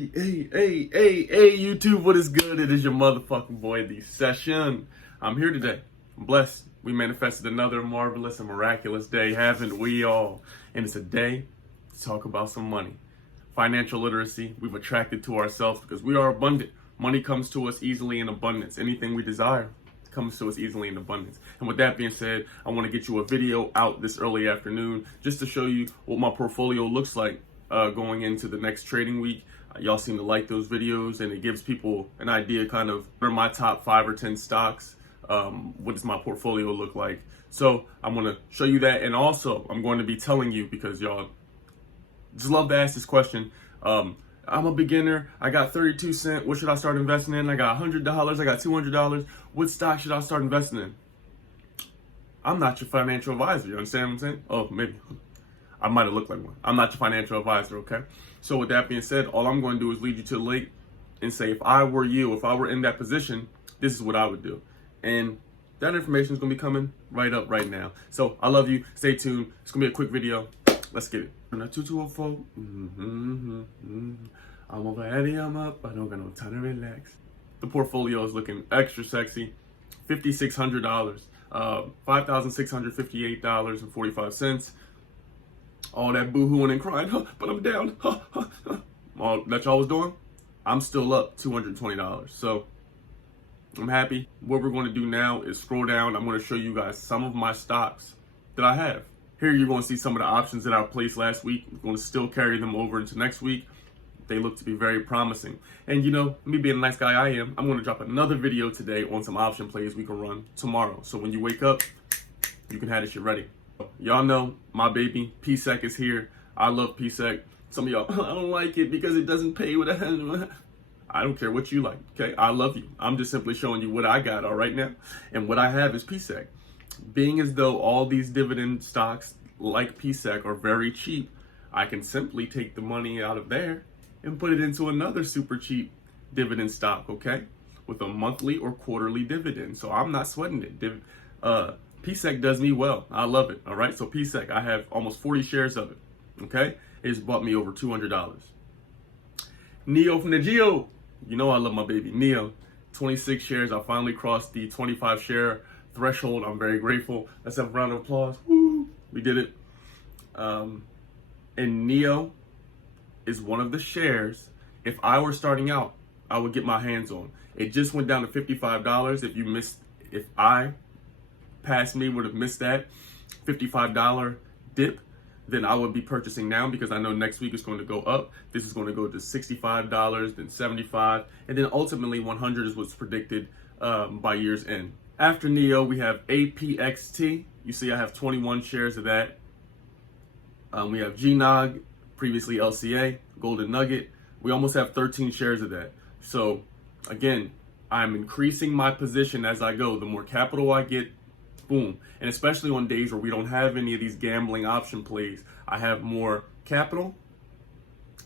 Hey, YouTube, what is good? It is your motherfucking boy, 𝙎𝙚𝙨. I'm here today. I'm blessed. We manifested another marvelous and miraculous day, haven't we all? And it's a day to talk about some money. Financial literacy, we've attracted to ourselves because we are abundant. Money comes to us easily in abundance. Anything we desire comes to us easily in abundance. And with that being said, I want to get you a video out this early afternoon just to show you what my portfolio looks like going into the next trading week. Y'all seem to like those videos, and it gives people an idea kind of what are my top 5 or 10 stocks. What does my portfolio look like? So I'm going to show you that, and also I'm going to be telling you, because y'all just love to ask this question. I'm a beginner. I got 32 cents. What should I start investing in? I got $100. I got $200. What stock should I start investing in? I'm not your financial advisor. You understand what I'm saying? Oh, maybe. I might have looked like one. I'm not your financial advisor, okay? So with that being said, all I'm going to do is lead you to the link and say, if I were you, if I were in that position, this is what I would do. And that information is going to be coming right up right now. So I love you. Stay tuned. It's going to be a quick video. Let's get it. 2204. I'm over Eddie, I'm up. I don't got no time to relax. The portfolio is looking extra sexy. $5,600. $5,658.45. All that boo-hooing and crying, but I'm down. All that y'all was doing, I'm still up $220. So I'm happy. What we're going to do now is scroll down. I'm going to show you guys some of my stocks that I have. Here you're going to see some of the options that I placed last week. I'm going to still carry them over into next week. They look to be very promising. And you know, me being a nice guy I am, I'm going to drop another video today on some option plays we can run tomorrow. So when you wake up, you can have this shit ready. Y'all know my baby 𝙎𝙚𝙬 is here. I love 𝙎𝙚𝙬. Some of y'all, I don't like it because it doesn't pay what I don't care what you like, okay? I love you. I'm just simply showing you what I got all right now. And what I have is 𝙎𝙚𝙬. Being as though all these dividend stocks like 𝙎𝙚𝙬 are very cheap, I can simply take the money out of there and put it into another super cheap dividend stock, okay? With a monthly or quarterly dividend. So I'm not sweating it. 𝙎𝙚𝙬 does me well. I love it. All right. So 𝙎𝙚𝙬, I have almost 40 shares of it. Okay. It's bought me over $200. Neo from the Geo. You know I love my baby. Neo, 26 shares. I finally crossed the 25 share threshold. I'm very grateful. Let's have a round of applause. Woo! We did it. And Neo is one of the shares. If I were starting out, I would get my hands on. It just went down to $55. If I past me would have missed that $55 dip, then I would be purchasing now, because I know next week it's going to go up. This is going to go to $65, then $75, and then ultimately $100 is what's predicted by year's end. After Neo, we have APXT. You see I have 21 shares of that. We have GNOG, previously LCA, Golden Nugget. We almost have 13 shares of that. So again, I'm increasing my position as I go. The more capital I get, boom. And especially on days where we don't have any of these gambling option plays, I have more capital.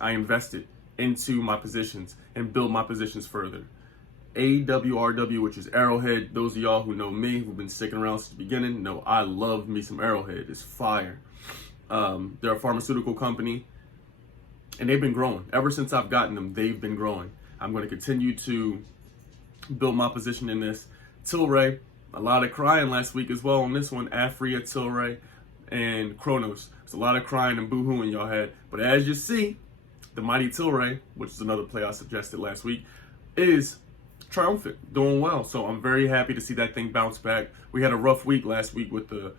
I invest it into my positions and build my positions further. AWRW, which is Arrowhead. Those of y'all who know me, who've been sticking around since the beginning, know I love me some Arrowhead. It's fire. They're a pharmaceutical company, and they've been growing. Ever since I've gotten them, they've been growing. I'm going to continue to build my position in this. Tilray. A lot of crying last week as well on this one. Aphria, Tilray, and Kronos. There's a lot of crying and boo-hooing y'all had. But as you see, the mighty Tilray, which is another play I suggested last week, is triumphant, doing well. So I'm very happy to see that thing bounce back. We had a rough week last week with the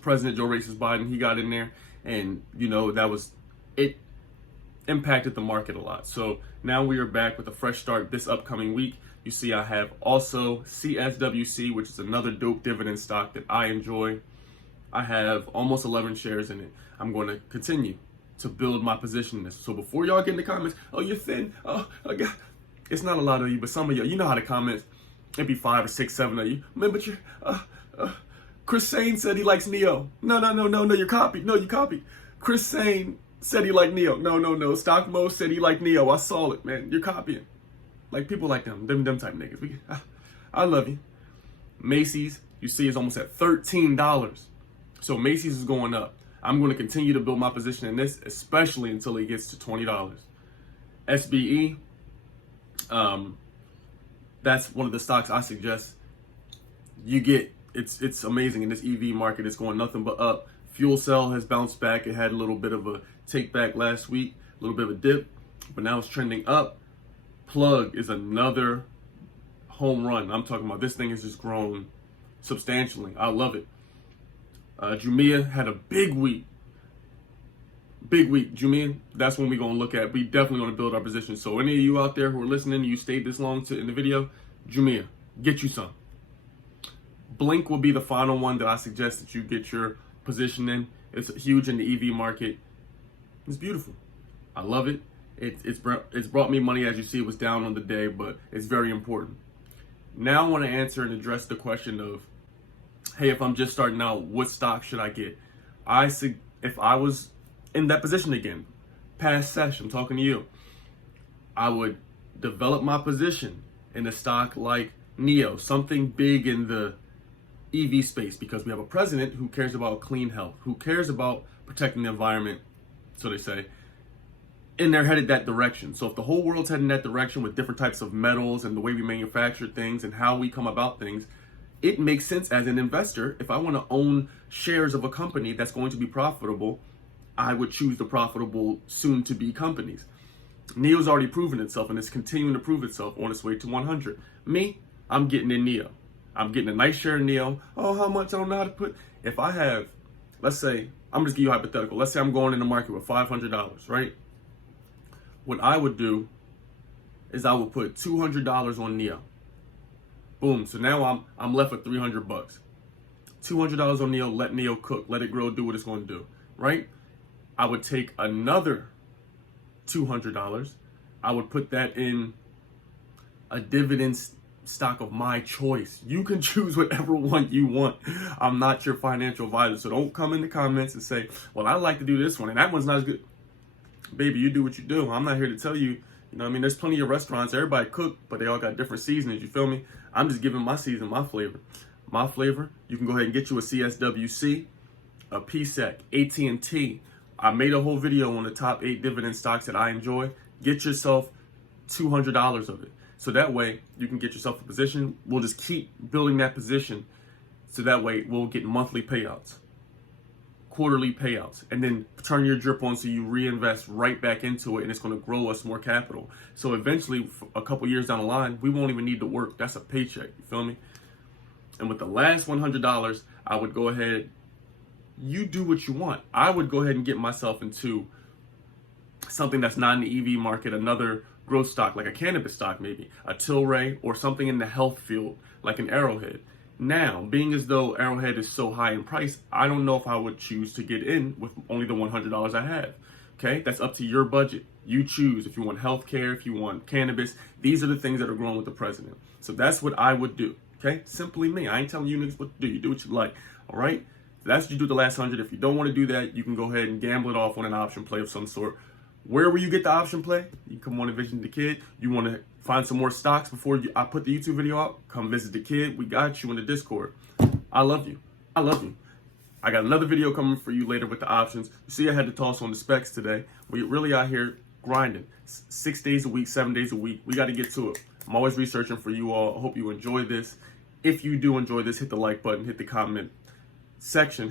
President Joe Racist Biden. He got in there, and you know, it impacted the market a lot. So now we are back with a fresh start this upcoming week. You see I have also CSWC, which is another dope dividend stock that I enjoy. I have almost 11 shares in it. I'm going to continue to build my position in this. So before y'all get in the comments, oh, you're thin. Oh, God. It's not a lot of you, but some of y'all, you know how to comment. It'd be 5 or 6, 7 of you. Man, but you're, Chris Sane said he likes Neo. No, you copied. No, you copied. Chris Sane said he liked Neo. No. Stock Mo said he liked Neo. I saw it, man. You're copying. Like people like them type niggas. I love you. Macy's, you see, is almost at $13. So Macy's is going up. I'm going to continue to build my position in this, especially until it gets to $20. SBE, that's one of the stocks I suggest you get. It's amazing in this EV market. It's going nothing but up. Fuel cell has bounced back. It had a little bit of a take back last week, a little bit of a dip, but now it's trending up. Plug is another home run. I'm talking about this thing has just grown substantially. I love it. 𝙎𝙬 had a big week. 𝙎𝙬, that's when we're going to look at. We definitely going to build our position. So any of you out there who are listening, you stayed this long in the video, 𝙎𝙬, get you some. Blink will be the final one that I suggest that you get your position in. It's huge in the EV market. It's beautiful. I love it. It's brought me money. As you see, it was down on the day, but it's very important. Now I want to answer and address the question of, hey, if I'm just starting out, what stock should I get? If I was in that position again, past session, I'm talking to you, I would develop my position in a stock like NIO, something big in the EV space, because we have a president who cares about clean health, who cares about protecting the environment, so they say, and they're headed that direction. So if the whole world's heading that direction with different types of metals and the way we manufacture things and how we come about things, it makes sense as an investor. If I want to own shares of a company that's going to be profitable, I would choose the profitable soon-to-be companies. NIO's already proven itself, and it's continuing to prove itself on its way to 100. Me, I'm getting in NIO. I'm getting a nice share in NIO. Oh, how much? I don't know how to put. If I have, let's say, I'm just give you a hypothetical. Let's say I'm going in the market with $500, right? What I would do is I would put $200 on NIO. Boom. So now I'm left with $300. $200 on NIO. Let NIO cook. Let it grow. Do what it's going to do. Right? I would take another $200. I would put that in a dividend stock of my choice. You can choose whatever one you want. I'm not your financial advisor, so don't come in the comments and say, well, I like to do this one and that one's not as good. Baby, you do what you do. I'm not here to tell you, you know what I mean? There's plenty of restaurants, everybody cook, but they all got different seasonings, you feel me? I'm just giving my season, my flavor. My flavor, you can go ahead and get you a CSWC, a PSEC, AT&T. I made a whole video on the top 8 dividend stocks that I enjoy. Get yourself $200 of it. So that way you can get yourself a position. We'll just keep building that position. So that way we'll get monthly payouts, quarterly payouts, and then turn your drip on so you reinvest right back into it, and it's going to grow us more capital. So eventually, a couple years down the line, we won't even need to work. That's a paycheck. You feel me? And with the last $100, I would go ahead. You do what you want. I would go ahead and get myself into something that's not in the EV market, another growth stock, like a cannabis stock, maybe a Tilray, or something in the health field, like an Arrowhead. Now, being as though Arrowhead is so high in price, I don't know if I would choose to get in with only the $100 I have. Okay, that's up to your budget. You choose if you want healthcare, if you want cannabis. These are the things that are growing with the president. So that's what I would do. Okay, simply me. I ain't telling you niggas what to do. You do what you like. All right. So that's what you do with the last 100. If you don't want to do that, you can go ahead and gamble it off on an option play of some sort. Where will you get the option play? You come on and visit the kid. You want to find some more stocks before I put the YouTube video out? Come visit the kid. We got you in the Discord. I love you. I love you. I got another video coming for you later with the options. You see, I had to toss on the specs today. We really out here grinding 6 days a week, 7 days a week. We got to get to it. I'm always researching for you all. I hope you enjoy this. If you do enjoy this, hit the like button, hit the comment section,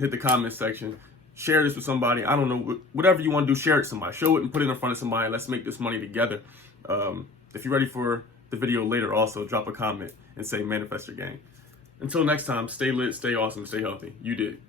share this with somebody. I don't know, whatever you want to do, share it with somebody. Show it and put it in front of somebody. Let's make this money together. If you're ready for the video later, also drop a comment and say manifest your game. Until next time, stay lit, stay awesome, stay healthy. You did.